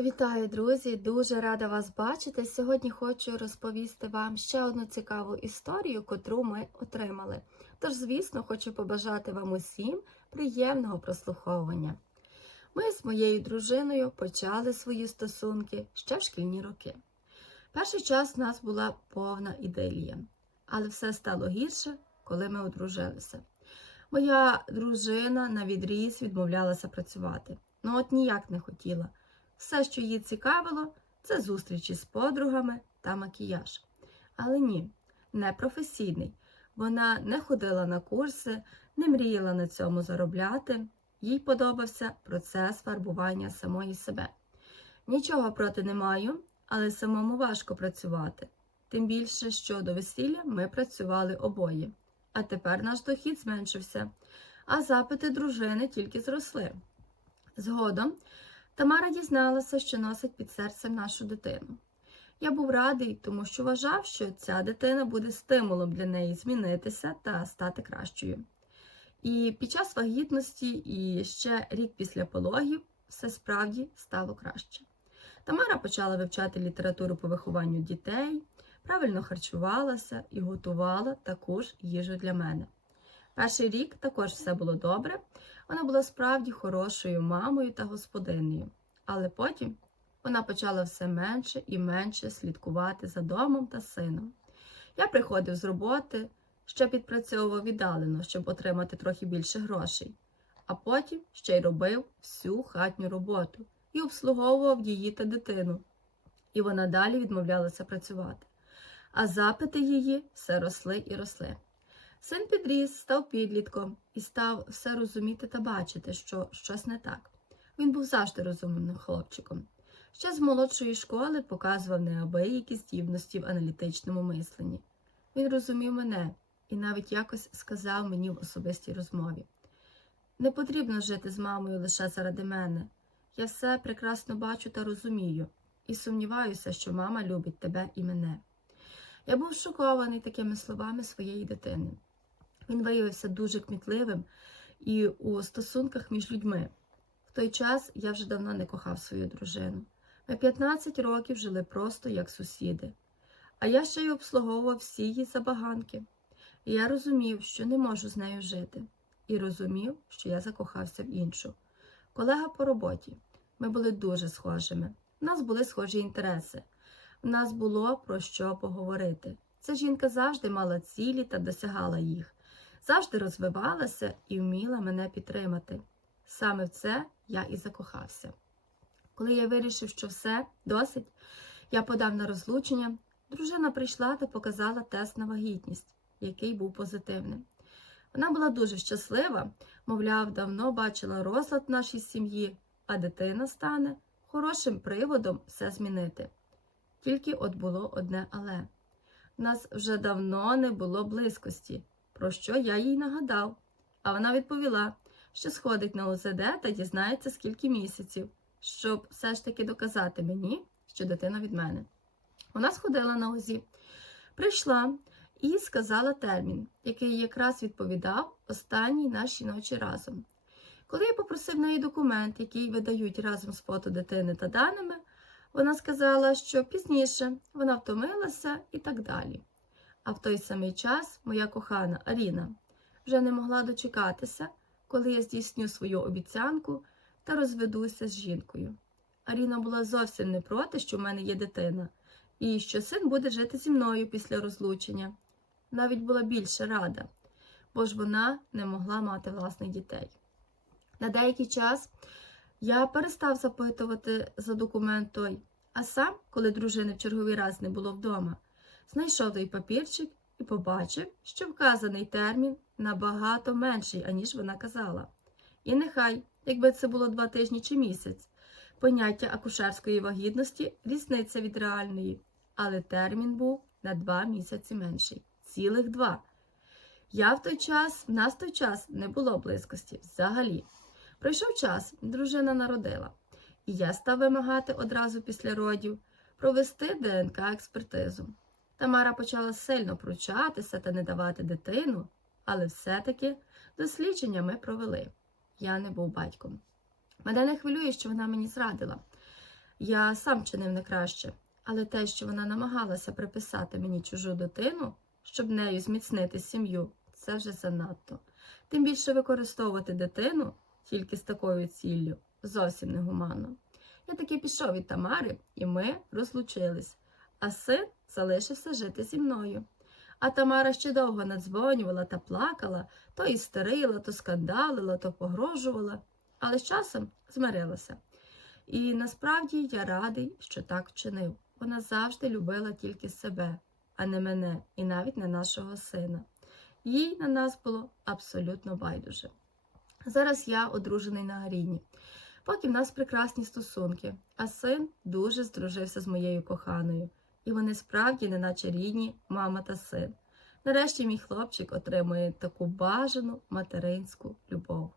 Вітаю, друзі! Дуже рада вас бачити. Сьогодні хочу розповісти вам ще одну цікаву історію, котру ми отримали. Тож, звісно, хочу побажати вам усім приємного прослуховування. Ми з моєю дружиною почали свої стосунки ще в шкільні роки. Перший час у нас була повна ідилія, але все стало гірше, коли ми одружилися. Моя дружина на відріз відмовлялася працювати, ну от ніяк не хотіла. Все, що її цікавило, це зустрічі з подругами та макіяж. Але ні, не професійний. Вона не ходила на курси, не мріяла на цьому заробляти. Їй подобався процес фарбування самої себе. Нічого проти не маю, але самому важко працювати. Тим більше, що до весілля ми працювали обоє. А тепер наш дохід зменшився, а запити дружини тільки зросли. Згодом Тамара дізналася, що носить під серцем нашу дитину. Я був радий, тому що вважав, що ця дитина буде стимулом для неї змінитися та стати кращою. І під час вагітності, і ще рік після пологів, все справді стало краще. Тамара почала вивчати літературу по вихованню дітей, правильно харчувалася і готувала також їжу для мене. Перший рік також все було добре. Вона була справді хорошою мамою та господинею, але потім вона почала все менше і менше слідкувати за домом та сином. Я приходив з роботи, ще підпрацьовував віддалено, щоб отримати трохи більше грошей, а потім ще й робив всю хатню роботу і обслуговував її та дитину. І вона далі відмовлялася працювати. А запити її все росли і росли. Син підріс, став підлітком і став все розуміти та бачити, що щось не так. Він був завжди розумним хлопчиком. Ще з молодшої школи показував неабиякі здібності в аналітичному мисленні. Він розумів мене і навіть якось сказав мені в особистій розмові: не потрібно жити з мамою лише заради мене. Я все прекрасно бачу та розумію, і сумніваюся, що мама любить тебе і мене. Я був шокований такими словами своєї дитини. Він виявився дуже кмітливим і у стосунках між людьми. В той час я вже давно не кохав свою дружину. Ми 15 років жили просто як сусіди, а я ще й обслуговував всі її забаганки. І я розумів, що не можу з нею жити, і розумів, що я закохався в іншу. Колега по роботі. Ми були дуже схожими. У нас були схожі інтереси. У нас було про що поговорити. Ця жінка завжди мала цілі та досягала їх завжди розвивалася і вміла мене підтримати. Саме в це я і закохався. Коли я вирішив, що все досить, я подав на розлучення, дружина прийшла та показала тест на вагітність, який був позитивним. Вона була дуже щаслива, мовляв, давно бачила розлад нашій сім'ї, а дитина стане хорошим приводом все змінити. Тільки от було одне але. У нас вже давно не було близькості, про що я їй нагадав. А вона відповіла, що сходить на УЗД та дізнається, скільки місяців, щоб все ж таки доказати мені, що дитина від мене. Вона сходила на УЗІ, прийшла і сказала термін, який якраз відповідав останній нашій ночі разом. Коли я попросив неї документ, який видають разом з фото дитини та даними, вона сказала, що пізніше вона втомилася і так далі. А в той самий час моя кохана Аріна вже не могла дочекатися, коли я здійсню свою обіцянку та розведуся з жінкою. Аріна була зовсім не проти, що в мене є дитина, і що син буде жити зі мною після розлучення. Навіть була більше рада, бо ж вона не могла мати власних дітей. На деякий час я перестав запитувати за документ той, а сам, коли дружини в черговий раз не було вдома, знайшов той папірчик і побачив, що вказаний термін набагато менший, аніж вона казала. І нехай, якби це було два тижні чи місяць, поняття акушерської вагітності різниця від реальної, але термін був на два місяці менший. Цілих два. Я в той час, в нас в той час не було близькості взагалі. Пройшов час, дружина народила, і я став вимагати одразу після родів провести ДНК-експертизу. Тамара почала сильно пручатися та не давати дитину, але все-таки дослідження ми провели. Я не був батьком. Мене не хвилює, що вона мені зрадила. Я сам чинив не краще, але те, що вона намагалася приписати мені чужу дитину, щоб нею зміцнити сім'ю, це вже занадто. Тим більше використовувати дитину тільки з такою ціллю зовсім негуманно. Я таки пішов від Тамари, і ми розлучились, а син залишився жити зі мною. А Тамара ще довго надзвонювала та плакала, то істерила, то скандалила, то погрожувала, але з часом змирилася. І насправді я радий, що так вчинив. Вона завжди любила тільки себе, а не мене і навіть не нашого сина. Їй на нас було абсолютно байдуже. Зараз я одружений на Аріні. Поки в нас прекрасні стосунки, а син дуже здружився з моєю коханою, і вони справді неначе рідні мама та син. Нарешті мій хлопчик отримує таку бажану материнську любов.